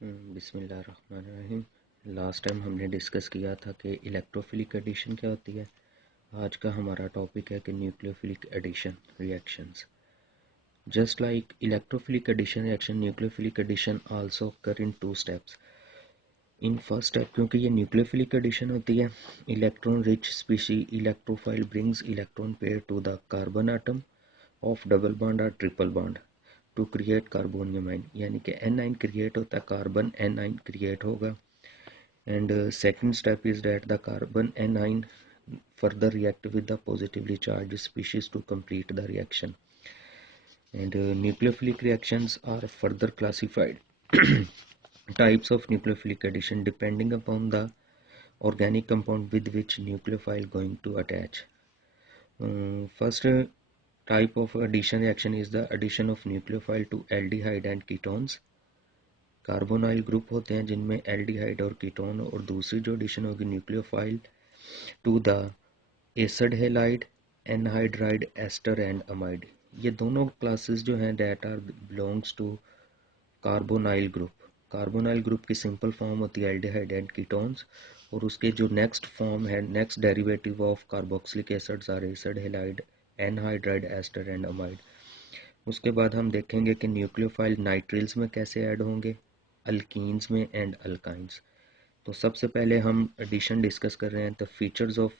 बिस्मिल्लाहिर्रहमानिर्रहीम। Last time हमने discuss किया था कि इलेक्ट्रोफिलिक एडिशन क्या होती है। आज का हमारा टॉपिक है कि nucleophilic addition reactions. Just like electrophilic addition reaction, nucleophilic addition also occur in two steps. In first step, क्योंकि ये न्यूक्लियोफिलिक एडिशन होती है, electron rich species electrophile brings electron pair to the carbon atom of double bond और triple bond to create carbonium ion, यानी कि N9 create होता है, carbon N9 create होगा। And second step is that the carbon anion further react with the positively charged species to complete the reaction. And nucleophilic reactions are further classified types of nucleophilic addition depending upon the organic compound with which nucleophile going to attach. First type of addition reaction is the addition of nucleophile to aldehyde and ketones. Carbonyl group होते हैं जिनमें aldehyde और ketone, और दूसरी जो addition होगी nucleophile to the acid halide anhydride ester and amide. ये दोनों क्लासेस जो हैं that are belongs to carbonyl group. Carbonyl group की सिंपल फॉर्म होती है एल्डिहाइड एंड कीटोन्स, और उसके जो नेक्स्ट फॉर्म है, next derivative of carboxylic acids are acid halide anhydride ester and amide. उसके बाद हम देखेंगे कि न्यूक्लियोफाइल नाइट्रिल्स में कैसे ऐड होंगे, अल्कीन्स में एंड अल्काइंस। तो सबसे पहले हम एडिशन डिस्कस कर रहे हैं, the features of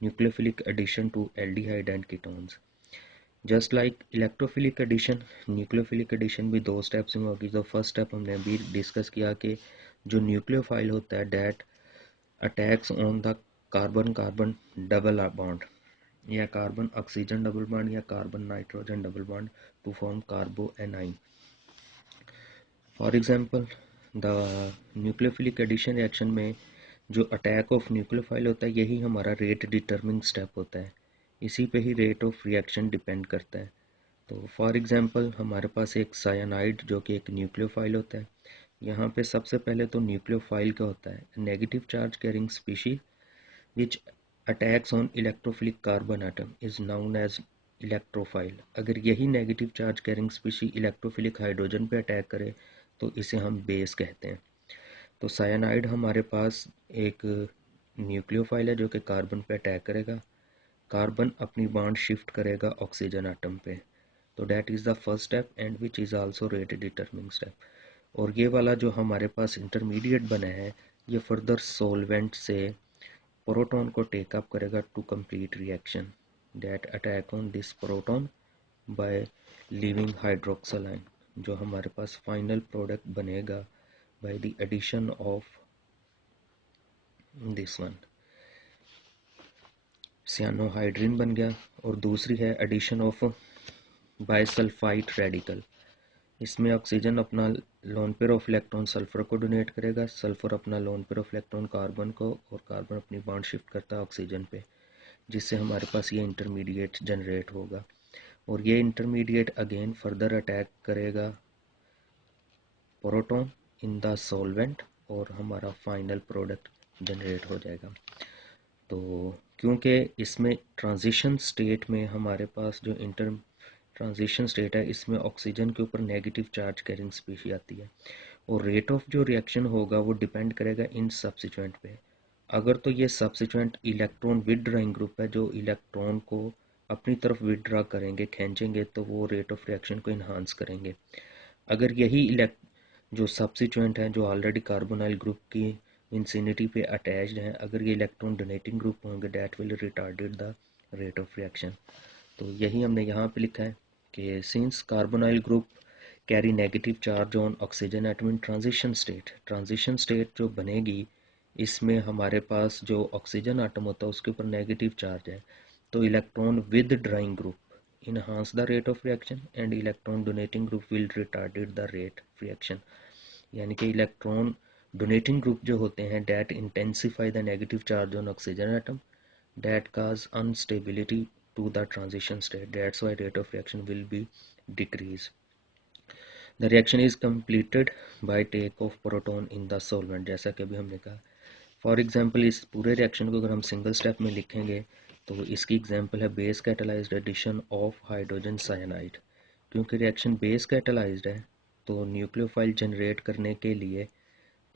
nucleophilic addition to aldehyde and ketones. Just like electrophilic addition, nucleophilic addition भी दो स्टेप्स में होगी। तो फर्स्ट स्टेप हमने अभी डिस्कस किया कि जो न्यूक्लियोफाइल होता है that attacks on the carbon carbon double bond, या कार्बन ऑक्सीजन डबल बॉन्ड, या carbon nitrogen double bond to form carbanion. For example the nucleophilic addition reaction में जो अटैक ऑफ न्यूक्लियोफाइल होता है, यही हमारा रेट डिटर्मिंग स्टेप होता है। इसी पे ही रेट ऑफ रिएक्शन डिपेंड करता है। तो फॉर एग्जांपल हमारे पास एक साइनाइड जो कि एक न्यूक्लियोफाइल होता है। यहाँ पे सबसे पहले तो न्यूक्लियोफाइल क्या होता है, negative charge carrying species which attacks on electrophilic carbon atom is known as electrophile. अगर यही negative charge carrying species electrophilic hydrogen पे अटैक करे तो इसे हम बेस कहते हैं। तो साइनाइड हमारे पास एक न्यूक्लियोफाइल है जो कि कार्बन पे अटैक करेगा, कार्बन अपनी बॉन्ड शिफ्ट करेगा ऑक्सीजन आटम पे। तो that is the first step and which is also rate डिटर्मिंग step. और ये वाला जो हमारे पास इंटरमीडिएट बना है, ये फर्दर सोलवेंट से प्रोटॉन को टेक अप करेगा to complete reaction that attack on this proton by leaving hydroxyl ion. जो हमारे पास फाइनल प्रोडक्ट बनेगा by the addition of this one, cyanohydrin बन गया। और दूसरी है एडिशन ऑफ बाइसल्फाइड रेडिकल। इसमें ऑक्सीजन अपना lone pair of electron sulphur को डोनेट करेगा, सल्फर अपना lone pair of electron carbon को, और कार्बन अपनी बॉन्ड शिफ्ट करता है ऑक्सीजन पे, जिससे हमारे पास ये इंटरमीडिएट जनरेट होगा। और ये इंटरमीडिएट अगेन फर्दर अटैक करेगा प्रोटॉन इन द सॉल्वेंट, और हमारा फाइनल प्रोडक्ट जनरेट हो जाएगा। तो क्योंकि इसमें ट्रांजिशन स्टेट में हमारे पास जो इंटर ट्रांजिशन स्टेट है, इसमें ऑक्सीजन के ऊपर नेगेटिव चार्ज कैरिंग स्पीशी आती है, और रेट ऑफ जो रिएक्शन होगा वो डिपेंड करेगा इन सब्सिट्यूएंट पे। अगर तो ये सब्सिट्यूएंट इलेक्ट्रॉन विदड्राइंग ग्रुप है, जो इलेक्ट्रॉन को अपनी तरफ विदड्रा करेंगे, खींचेंगे, तो वो रेट ऑफ रिएक्शन को इन्हांस करेंगे। अगर यही जो सब्सिट्यूएंट हैं जो ऑलरेडी कार्बोनाइल ग्रुप की इंसिनिटी पे अटैच्ड हैं, अगर ये इलेक्ट्रॉन डोनेटिंग ग्रुप होंगे, that will retarded the rate of reaction. तो यही हमने यहाँ पे लिखा है कि since carbonyl group carry negative charge on oxygen atom in transition state जो बनेगी, इसमें हमारे पास जो ऑक्सीजन आटम होता है उसके ऊपर नेगेटिव चार्ज है, तो electron with drawing group enhance the rate of reaction and electron donating group will retarded the rate of reaction। यानी कि इलेक्ट्रॉन डोनेटिंग ग्रुप जो होते हैं that intensify the negative charge on oxygen atom, that cause instability to the transition state, that's why rate of reaction will be decrease. The reaction is completed by take off proton in the solvent, जैसा कि अभी हमने कहा। For example इस पूरे reaction को अगर हम सिंगल स्टेप में लिखेंगे तो इसकी एग्जांपल है base catalysed addition of hydrogen cyanide. क्योंकि रिएक्शन बेस कैटालाइज्ड है तो न्यूक्लियोफाइल जनरेट करने के लिए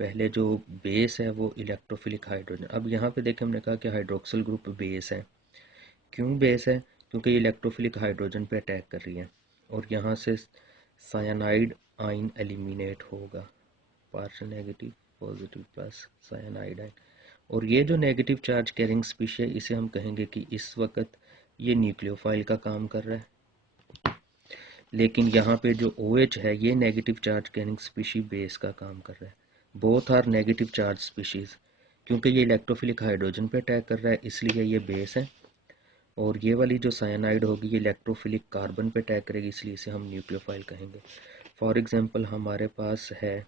पहले जो बेस है वो इलेक्ट्रोफिलिक हाइड्रोजन। अब यहाँ पे देखें हमने कहा कि हाइड्रोक्सिल ग्रुप बेस है। क्यों बेस है? क्योंकि इलेक्ट्रोफिलिक हाइड्रोजन पे अटैक कर रही है और यहाँ से साइनाइड आयन एलिमिनेट होगा, partial negative positive plus cyanide ion. और ये जो नेगेटिव चार्ज कैरिंग स्पीशी है इसे हम कहेंगे कि इस वक्त ये न्यूक्लियोफाइल का काम कर रहा है, लेकिन यहाँ पे जो OH है ये negative charge carrying species base का काम कर रहा है। Both are negative charge species. क्योंकि ये इलेक्ट्रोफिलिक हाइड्रोजन पे अटैक कर रहा है इसलिए ये बेस है, और ये वाली जो साइनाइड होगी ये इलेक्ट्रोफिलिक कार्बन पे अटैक करेगी इसलिए इसे हम न्यूक्लियोफाइल कहेंगे। फॉर एग्जांपल हमारे पास है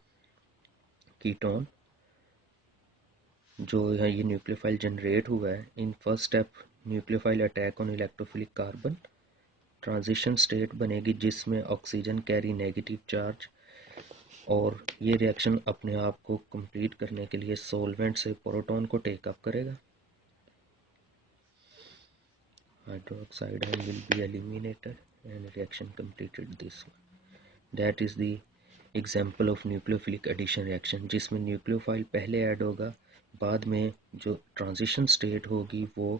कीटोन, जो है ये न्यूक्लियोफाइल जनरेट हुआ है। इन first step nucleophile attack on electrophilic carbon, transition state बनेगी जिसमें ऑक्सीजन कैरी नेगेटिव चार्ज, और ये रिएक्शन अपने आप को कंप्लीट करने के लिए सॉल्वेंट से प्रोटॉन को टेक अप करेगा। Hydroxide ion will be eliminated and reaction completed this one. That is the example of nucleophilic addition reaction, जिसमें न्यूक्लियोफाइल पहले ऐड होगा, बाद में जो ट्रांजिशन स्टेट होगी वो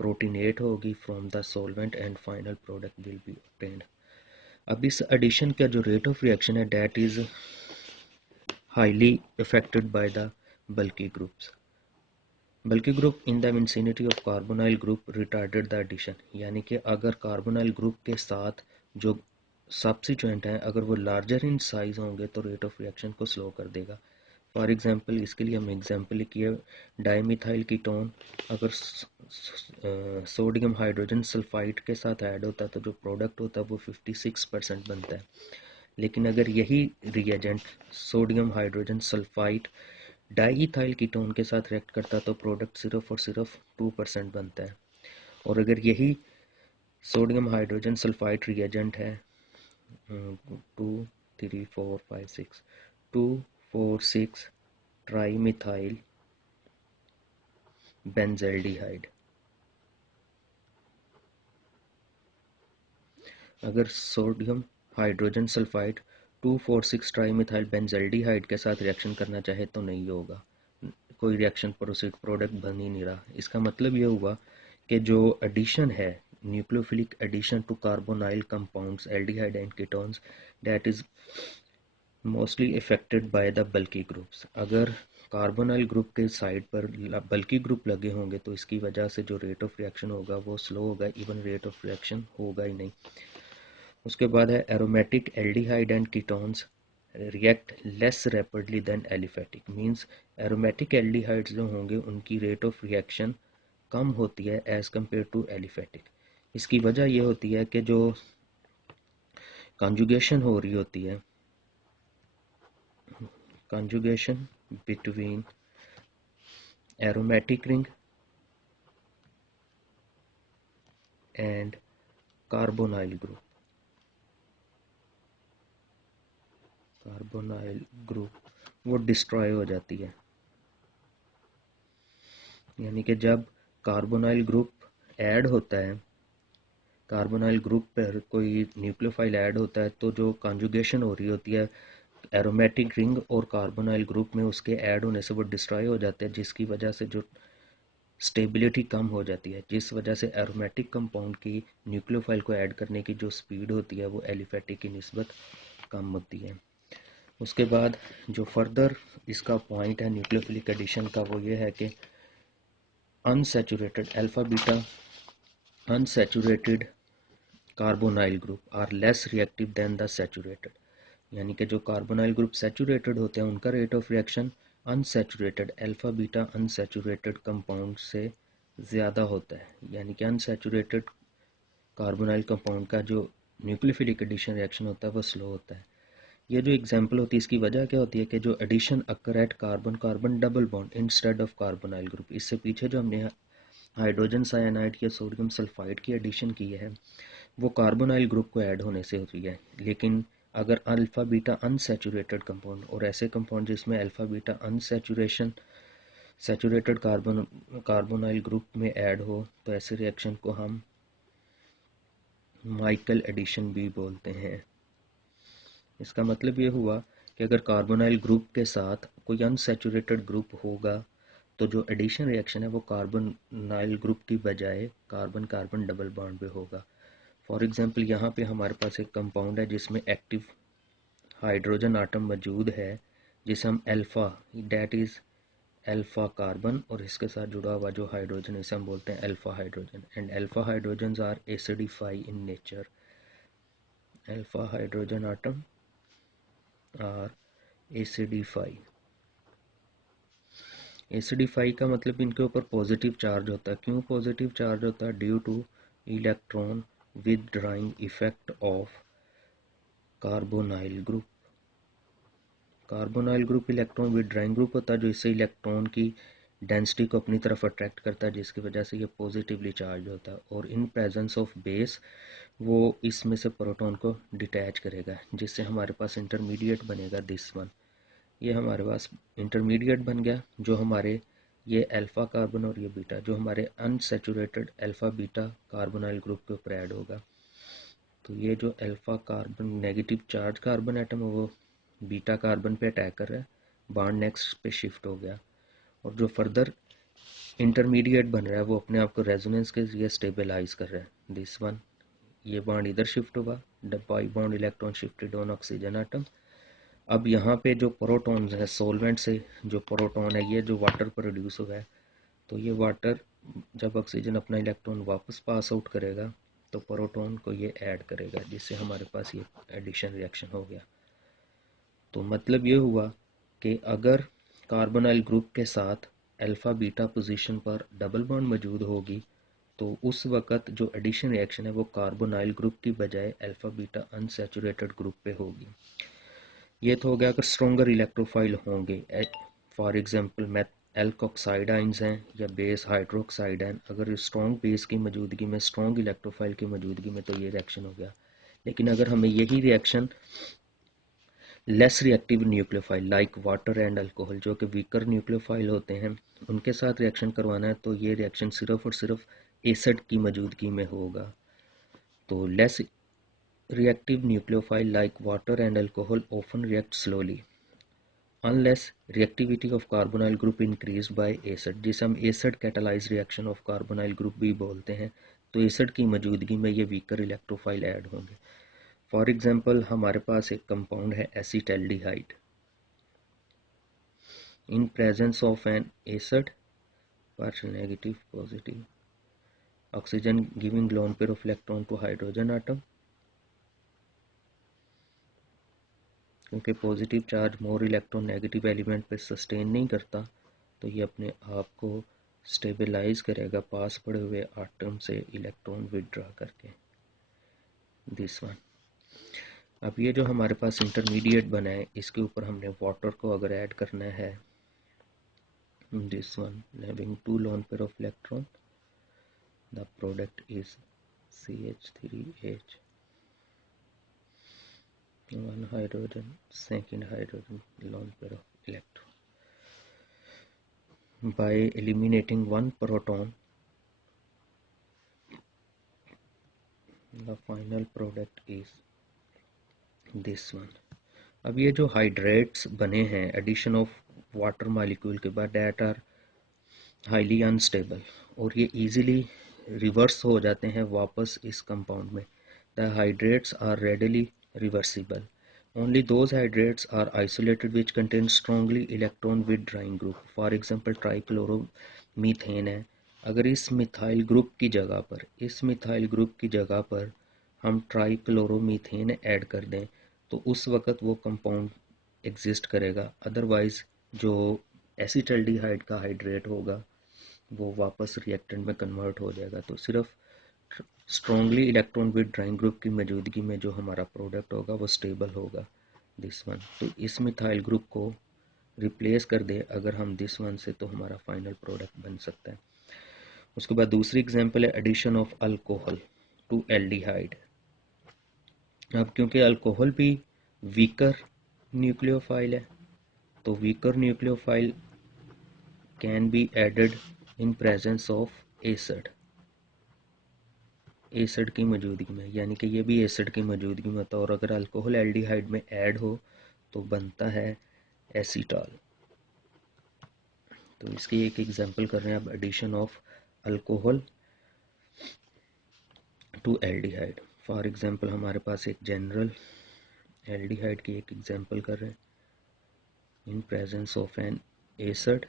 प्रोटीनेट होगी from the solvent and final product will be obtained. अब इस एडिशन का जो रेट ऑफ रिएक्शन है that is highly affected by the bulky groups. Bulky group in the vicinity of carbonyl group retarded the addition, यानी कि अगर carbonyl group के साथ जो सब्स्टिट्यूएंट हैं अगर वो लार्जर इन साइज होंगे तो रेट ऑफ रिएक्शन को स्लो कर देगा। फॉर एग्जांपल इसके लिए हम एग्जांपल लिखिए, डाईमिथाइल कीटोन अगर सोडियम हाइड्रोजन सल्फाइड के साथ ऐड होता है तो जो प्रोडक्ट होता है वो 56% बनता है, लेकिन अगर यही reagent sodium hydrogen sulphide diethyl ketone के साथ रिएक्ट करता है तो प्रोडक्ट सिर्फ और सिर्फ 2% बनता है। और अगर यही सोडियम हाइड्रोजन सल्फाइड रिएजेंट है 2 3 4 5 6 2 4 6 ट्राईमिथाइल बेंजल्डिहाइड, अगर sodium hydrogen sulphide 2,4,6 trimethyl benzaldehyde के साथ रिएक्शन करना चाहे तो नहीं होगा, कोई रिएक्शन प्रोसीड, प्रोडक्ट बन ही नहीं रहा। इसका मतलब ये हुआ कि जो एडिशन है nucleophilic addition to carbonyl compounds aldehyde and ketones that is mostly affected by the bulky groups. अगर कार्बोनाइल ग्रुप के साइड पर बल्की ग्रुप लगे होंगे तो इसकी वजह से जो रेट ऑफ रिएक्शन होगा वो स्लो होगा, इवन रेट ऑफ रिएक्शन होगा ही नहीं। उसके बाद है aromatic aldehyde and ketones react less rapidly then aliphatic, means aromatic aldehydes जो होंगे उनकी रेट ऑफ रिएक्शन कम होती है एज कम्पेयर टू एलिफेटिक। इसकी वजह ये होती है कि जो कॉन्जुगेशन हो रही होती है, conjugation between aromatic ring and carbonyl group वो डिस्ट्रॉय हो जाती है। यानी कि जब कार्बोनाइल ग्रुप ऐड होता है, कार्बोनाइल ग्रुप पर कोई न्यूक्लियोफाइल ऐड होता है तो जो कॉन्जुगेशन हो रही होती है एरोमेटिक रिंग और कार्बोनाइल ग्रुप में उसके ऐड होने से वो डिस्ट्रॉय हो जाते हैं, जिसकी वजह से जो स्टेबिलिटी कम हो जाती है, जिस वजह से एरोमेटिक कंपाउंड की न्यूक्लियोफाइल को ऐड करने की जो स्पीड होती है वो एलिफेटिक की निस्बत कम होती है। उसके बाद जो फर्दर इसका पॉइंट है न्यूक्लियोफिलिक एडिशन का वो ये है कि unsaturated alpha beta unsaturated carbonyl group are less reactive than the saturated, यानी कि जो कार्बोनाइल ग्रुप सैचुरेटेड होते हैं उनका rate of reaction unsaturated alpha beta unsaturated compound से ज़्यादा होता है, यानी कि अनसैचुरेटेड कार्बोनाइल कंपाउंड का जो न्यूक्लियोफिलिक एडिशन रिएक्शन होता है वो स्लो होता है। ये जो एग्जांपल होती है इसकी वजह क्या होती है कि जो addition occur at carbon carbon double bond instead of carbonyl group, इससे पीछे जो हमने हाइड्रोजन साइनाइड या सोडियम सल्फाइड की एडिशन की है वो कार्बोनाइल ग्रुप को ऐड होने से होती है, लेकिन अगर अल्फा बीटा अनसैचुरेटेड कंपाउंड और ऐसे कंपाउंड जिसमें alpha beta unsaturation saturated carbonyl group में ऐड हो तो ऐसे रिएक्शन को हम माइकल एडिशन भी बोलते हैं। इसका मतलब ये हुआ कि अगर कार्बोनाइल ग्रुप के साथ कोई अनसैचुरेटेड ग्रुप होगा तो जो एडिशन रिएक्शन है वो कार्बोनाइल ग्रुप की बजाय कार्बन कार्बन डबल बॉन्ड पे होगा। फॉर एग्जांपल यहाँ पे हमारे पास एक कंपाउंड है जिसमें एक्टिव हाइड्रोजन आटम मौजूद है जिसे हम alpha, that is alpha carbon, और इसके साथ जुड़ा हुआ जो हाइड्रोजन इसे हम बोलते हैं alpha hydrogen. And alpha hydrogens are acidify in nature. Alpha hydrogen atom are acidify. Acidify का मतलब इनके ऊपर पॉजिटिव चार्ज होता है। क्यों पॉजिटिव चार्ज होता है? Due to electron withdrawing effect of carbonyl group. Carbonyl group electron withdrawing group होता है जो इससे इलेक्ट्रॉन की डेंसिटी को अपनी तरफ अट्रैक्ट करता है, जिसकी वजह से ये पॉजिटिवली चार्ज होता है। और इन प्रेजेंस ऑफ बेस वो इसमें से प्रोटॉन को डिटैच करेगा, जिससे हमारे पास इंटरमीडिएट बनेगा दिस वन। ये हमारे पास इंटरमीडिएट बन गया जो हमारे ये अल्फा कार्बन और ये बीटा जो हमारे unsaturated alpha beta carbonyl group के ऊपर ऐड होगा। तो ये जो alpha carbon negative charge carbon atom है वो बीटा कार्बन पे अटैक कर रहा है, बॉन्ड नेक्स्ट पे शिफ्ट हो गया, और जो फर्दर इंटरमीडिएट बन रहा है वो अपने आप को रेजोनेंस के लिए स्टेबलाइज कर रहा है दिस वन। ये बॉन्ड इधर शिफ्ट होगा, pi bond electron shifted on oxygen atom. अब यहाँ पे जो प्रोटॉन है सॉल्वेंट से जो प्रोटॉन है ये जो वाटर प्रोड्यूस हुआ है, तो ये वाटर जब ऑक्सीजन अपना इलेक्ट्रॉन वापस पास आउट करेगा तो प्रोटॉन को ये ऐड करेगा, जिससे हमारे पास ये एडिशन रिएक्शन हो गया। तो मतलब ये हुआ कि अगर कार्बोनाइल ग्रुप के साथ अल्फा बीटा पोजीशन पर डबल बॉन्ड मौजूद होगी तो उस वक्त जो एडिशन रिएक्शन है वो कार्बोनाइल ग्रुप की बजाय अल्फा बीटा अनसैचुरेटेड ग्रुप पे होगी। ये तो हो गया अगर स्ट्रोंगर इलेक्ट्रोफाइल होंगे, फॉर एग्जांपल एल्कोक्साइड आइंस हैं या बेस हाइड्रोक्साइड हैं, अगर स्ट्रॉन्ग बेस की मौजूदगी में स्ट्रॉन्ग इलेक्ट्रोफाइल की मौजूदगी में तो ये रिएक्शन हो गया। लेकिन अगर हमें यही reaction less reactive nucleophile like water and alcohol जो कि वीकर न्यूक्लियोफाइल होते हैं उनके साथ रिएक्शन करवाना है तो ये रिएक्शन सिर्फ और सिर्फ एसिड की मौजूदगी में होगा। तो less reactive nucleophile like water and alcohol often react slowly unless reactivity of carbonyl group increased by acid, जिसे हम acid catalyzed reaction of carbonyl group भी बोलते हैं। तो एसिड की मौजूदगी में ये वीकर इलेक्ट्रोफाइल ऐड होंगे। फॉर एग्जांपल हमारे पास एक कंपाउंड है acetaldehyde. In presence of an acid partial negative positive oxygen giving lone pair of electron to hydrogen atom, क्योंकि positive charge more electron negative element पे सस्टेन नहीं करता तो ये अपने आप को स्टेबलाइज करेगा पास पड़े हुए आटम से इलेक्ट्रॉन विड्रॉ करके दिस वन। अब ये जो हमारे पास इंटरमीडिएट बना है इसके ऊपर हमने वाटर को अगर ऐड करना है this one having two lone pair of electron, the product is CH3H, one hydrogen, second hydrogen lone pair of electron. By eliminating one proton, the final product is this one. अब ये जो hydrates बने हैं addition of water molecule के बाद that are highly unstable और ये easily reverse हो जाते हैं वापस इस कंपाउंड में। The hydrates are readily reversible. Only those hydrates are isolated which contain strongly electron withdrawing group. For example, ट्राइक्लोरोमीथेन है। अगर इस मिथाइल ग्रुप की जगह पर हम ट्राइक्लोरोमीथेन ऐड कर दें तो उस वक्त वो कंपाउंड एग्जिस्ट करेगा। अदरवाइज जो एसिटाल्डिहाइड का हाइड्रेट होगा वो वापस रिएक्टेंट में कन्वर्ट हो जाएगा। तो सिर्फ स्ट्रॉन्गली इलेक्ट्रॉन विथड्राइंग ग्रुप की मौजूदगी में जो हमारा प्रोडक्ट होगा वो स्टेबल होगा दिस वन। तो इस मिथाइल ग्रुप को रिप्लेस कर दे अगर हम दिस वन से तो हमारा फाइनल प्रोडक्ट बन सकता है। उसके बाद दूसरी एग्जांपल है addition of alcohol to aldehyde. अब क्योंकि अल्कोहल भी वीकर न्यूक्लियोफाइल है तो weaker nucleophile can be added in presence of acid. Acid की मौजूदगी में, यानी कि ये भी एसिड की मौजूदगी में होता है। और अगर अल्कोहल एल्डिहाइड में ऐड हो तो बनता है एसीटॉल। तो इसकी एक एग्जांपल कर रहे हैं अब, addition of alcohol to aldehyde. For example हमारे पास एक जनरल एल्डिहाइड की एक एग्जांपल कर रहे हैं। इन presence of an acid,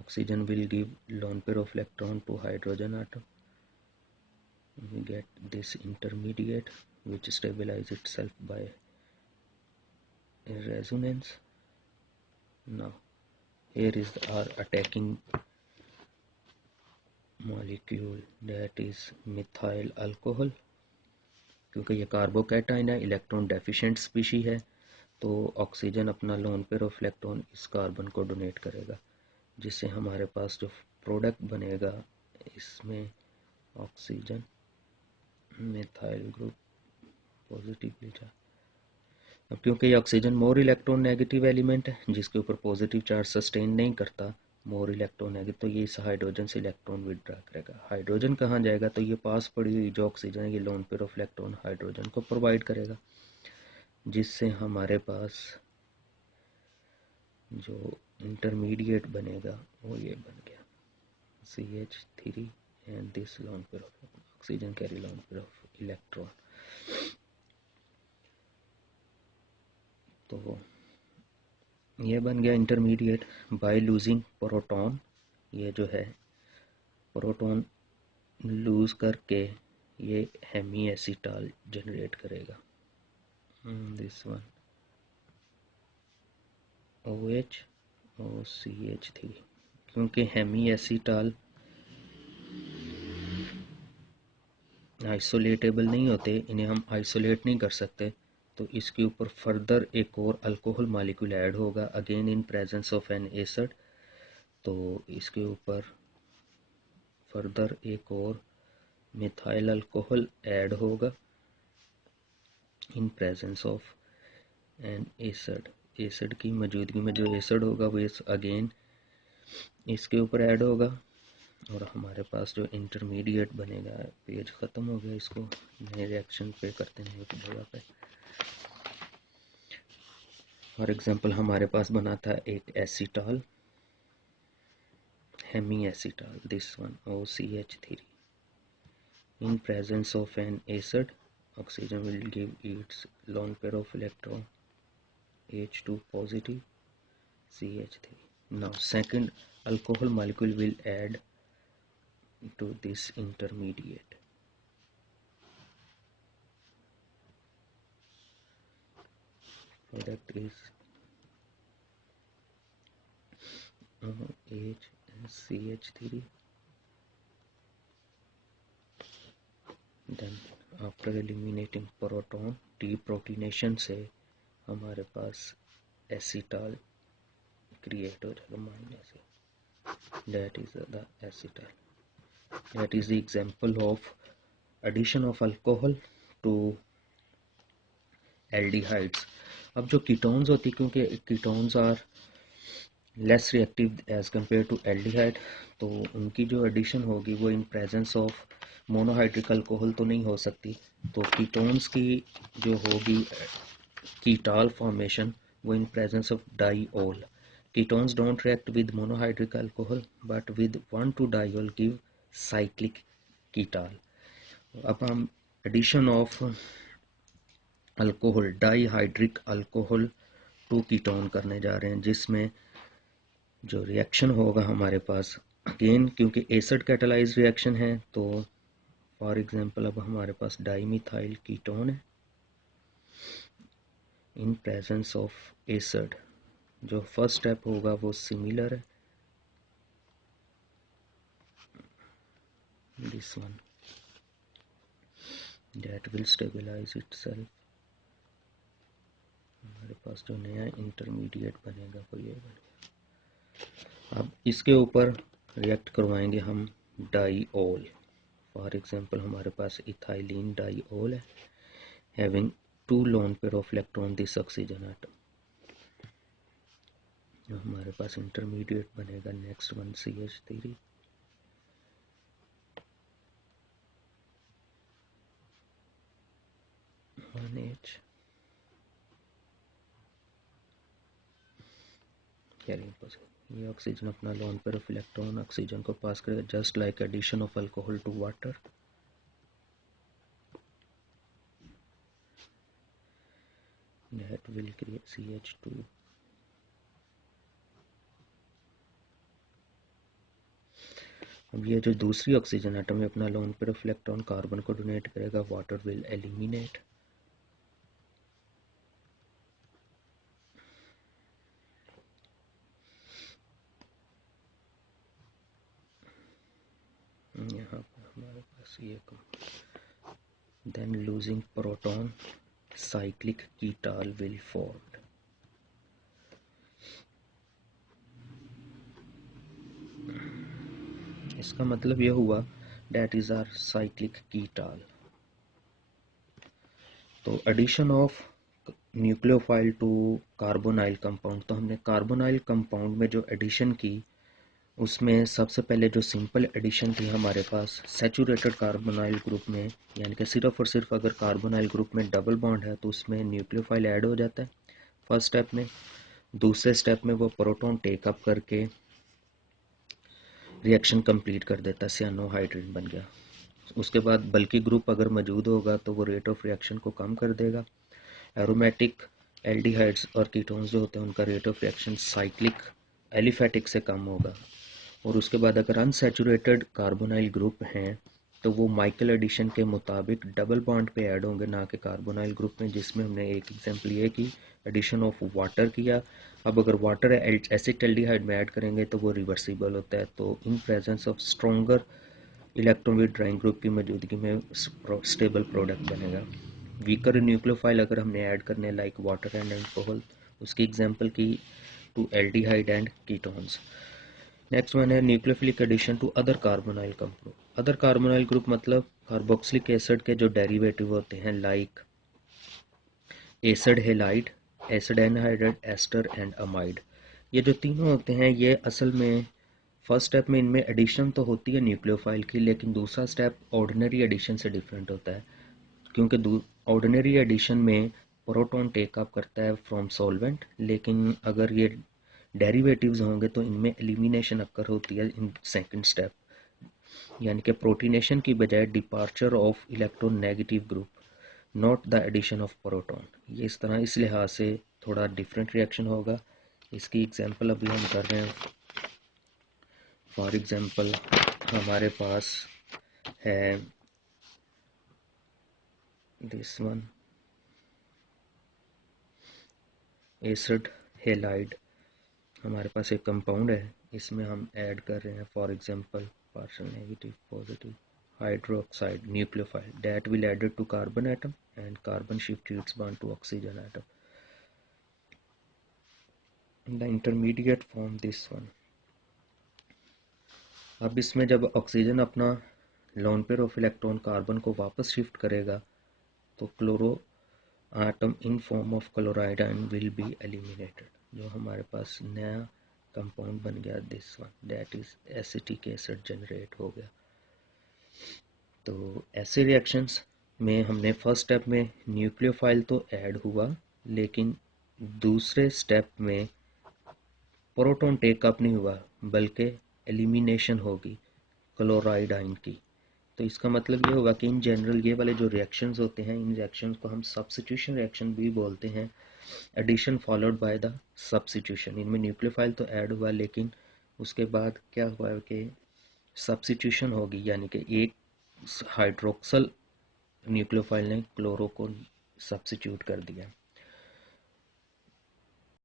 oxygen will give lone pair of electron to hydrogen atom. We get this intermediate which stabilize itself by resonance. Now here is our attacking molecule, that is methyl alcohol. क्योंकि ये carbocation है, electron deficient species है, तो oxygen अपना lone pair of electron इस carbon को donate करेगा, जिससे हमारे पास जो प्रोडक्ट बनेगा इसमें oxygen methyl group positively charge. अब क्योंकि ये oxygen more electron negative element है जिसके ऊपर पॉजिटिव चार्ज सस्टेन नहीं करता, मोर इलेक्ट्रॉन नेगेटिव, तो ये इस हाइड्रोजन से इलेक्ट्रॉन विदड्रा करेगा। हाइड्रोजन कहाँ जाएगा, तो ये पास पड़ी हुई जो ऑक्सीजन है ये loan pair of electron hydrogen को प्रोवाइड करेगा, जिससे हमारे पास जो इंटरमीडिएट बनेगा वो ये बन गया CH3 and this loan pair of oxygen carry loan pair of electron. तो ये बन गया इंटरमीडिएट बाय लूजिंग प्रोटॉन। ये जो है प्रोटॉन लूज करके ये हेमी एसीटाल जनरेट करेगा, दिस वन OH और CH3। क्योंकि हेमी एसीटाल आइसोलेटेबल नहीं होते, इन्हें हम आइसोलेट नहीं कर सकते, तो इसके ऊपर फर्दर एक और अल्कोहल मॉलिक्यूल ऐड होगा again in presence of an acid. तो इसके ऊपर फर्दर एक और मिथाइल अल्कोहल ऐड होगा इन presence of an acid. Acid की मौजूदगी में जो एसिड होगा वो अगेन इसके ऊपर ऐड होगा, और हमारे पास जो इंटरमीडिएट बनेगा, पेज ख़त्म हो गया, इसको नए रिएक्शन पे करते हैं एक जगह पे। फॉर एग्जांपल हमारे पास बना था एक acetal, hemiacetal, this one OCH3। In presence of an acid, oxygen will give its lone pair of electron H2 positive CH3. Now second alcohol molecule will add to this intermediate. Product is HCH3. Then after eliminating proton, deprotonation से हमारे पास एसीटॉल create हो जाएगा minus से, that is the acetal. That is the example of addition of alcohol to aldehydes. अब जो ketones होती है, क्योंकि ketones are less reactive as compare to aldehyde, तो उनकी जो एडिशन होगी वो in presence of monohydric alcohol तो नहीं हो सकती, तो कीटोन्स की जो होगी कीटॉल फॉर्मेशन वो in presence of diol. Ketones don't react with monohydric alcohol but with one two diol give cyclic ketal. अब हम addition of alcohol, dihydric alcohol to ketone करने जा रहे हैं, जिसमें जो रिएक्शन होगा हमारे पास अगेन, क्योंकि एसिड कैटालाइज रिएक्शन है, तो फॉर एग्जांपल अब हमारे पास डाईमिथाइल कीटोन है इन प्रेजेंस ऑफ एसिड। जो फर्स्ट स्टेप होगा वो सिमिलर है, this one, that will stabilise itself. हमारे पास जो नया इंटरमीडिएट बनेगा वो ये बनेगा। अब इसके ऊपर रिएक्ट करवाएंगे हम डाईओल। फॉर एग्जांपल हमारे पास इथाइलिन डाईओल है having 2 lone pair of electron this oxygen atom. जो हमारे पास इंटरमीडिएट बनेगा नेक्स्ट वन CH3। NH ये ऑक्सीजन अपना lone pair of electron oxygen को पास करेगा just like addition of alcohol to water. That will create CH2। अब ये जो दूसरी ऑक्सीजन एटम है अपना lone pair of electron carbon को डोनेट करेगा, वाटर विल एलिमिनेट। यहाँ पर हमारे पास ये then losing proton cyclic ketal will form. इसका मतलब यह हुआ that is our cyclic ketal. तो addition of nucleophile to carbonyl compound, तो हमने कार्बोनाइल कंपाउंड में जो एडिशन की उसमें सबसे पहले जो सिंपल एडिशन थी हमारे पास सैचुरेटेड कार्बोनाइल ग्रुप में, यानी कि सिर्फ और सिर्फ अगर कार्बोनाइल ग्रुप में डबल बॉन्ड है तो उसमें न्यूक्लियोफाइल ऐड हो जाता है फर्स्ट स्टेप में। दूसरे स्टेप में वो प्रोटॉन टेकअप करके रिएक्शन कंप्लीट कर देता है, सियानोहाइड्रेट बन गया। उसके बाद बल्कि ग्रुप अगर मौजूद होगा तो वो रेट ऑफ रिएक्शन को कम कर देगा। एरोमेटिक एल्डिहाइड्स और कीटोन्स जो होते हैं उनका rate of reaction cyclic aliphatic से कम होगा। और उसके बाद अगर अनसैचुरेटेड कार्बोनाइल ग्रुप हैं तो वो माइकल एडिशन के मुताबिक डबल बॉन्ड पे ऐड होंगे, ना कि कार्बोनाइल ग्रुप में, जिसमें हमने एक एग्जांपल ये की एडिशन ऑफ वाटर किया। अब अगर वाटर एसिटाल्डिहाइड में ऐड करेंगे तो वो रिवर्सिबल होता है, तो in presence of stronger electron withdrawing group की मौजूदगी में स्टेबल प्रोडक्ट बनेगा। वीकर न्यूक्लियोफाइल अगर हमने ऐड करने लाइक वाटर एंड अल्कोहल, उसकी एग्जांपल की to aldehyde and ketones. Next one है nucleophilic addition to other carbonyl compound. Other carbonyl group मतलब कार्बोक्सिलिक एसिड के जो डेरिवेटिव होते हैं like acid halide, acid anhydride, ester and amide. ये जो तीनों होते हैं ये असल में फर्स्ट स्टेप में इनमें एडिशन तो होती है न्यूक्लियोफाइल की, लेकिन दूसरा स्टेप ऑर्डिनरी एडिशन से डिफरेंट होता है, क्योंकि ऑर्डिनरी एडिशन में प्रोटॉन टेकअप करता है फ्रॉम सॉल्वेंट, लेकिन अगर ये डेरिवेटिव्स होंगे तो इनमें एलिमिनेशन अक्कर होती है इन सेकंड स्टेप, यानी कि प्रोटीनेशन की बजाय departure of electron negative group, not the addition of proton. ये इस तरह इस लिहाज से थोड़ा डिफरेंट रिएक्शन होगा। इसकी एग्जांपल अभी हम कर रहे हैं। फॉर एग्जांपल हमारे पास है दिस वन एसिड हेलाइड, हमारे पास एक कंपाउंड है, इसमें हम ऐड कर रहे हैं for example partial negative positive hydroxide nucleophile that will added to carbon atom and carbon shift its bond to oxygen atom. The intermediate form this one. अब इसमें जब ऑक्सीजन अपना lone pair of electron carbon को वापस shift करेगा तो chloro atom in form of chloride ion will be eliminated. जो हमारे पास नया कंपाउंड बन गया this one that is acetic acid generate हो गया। तो ऐसे रिएक्शंस में हमने फर्स्ट स्टेप में न्यूक्लियोफाइल तो ऐड हुआ, लेकिन दूसरे स्टेप में प्रोटॉन टेकअप नहीं हुआ बल्कि एलिमिनेशन होगी क्लोराइड आयन की। तो इसका मतलब ये होगा कि इन जनरल ये वाले जो रिएक्शंस होते हैं इन रिएक्शंस को हम सब्स्टिट्यूशन रिएक्शन भी बोलते हैं। Addition followed by the substitution, इनमें न्यूक्लियोफाइल तो ऐड हुआ लेकिन उसके बाद क्या हुआ कि सब्स्टिट्यूशन होगी, यानी कि एक हाइड्रोक्सल न्यूक्लियोफाइल ने क्लोरो को सब्स्टिट्यूट कर दिया।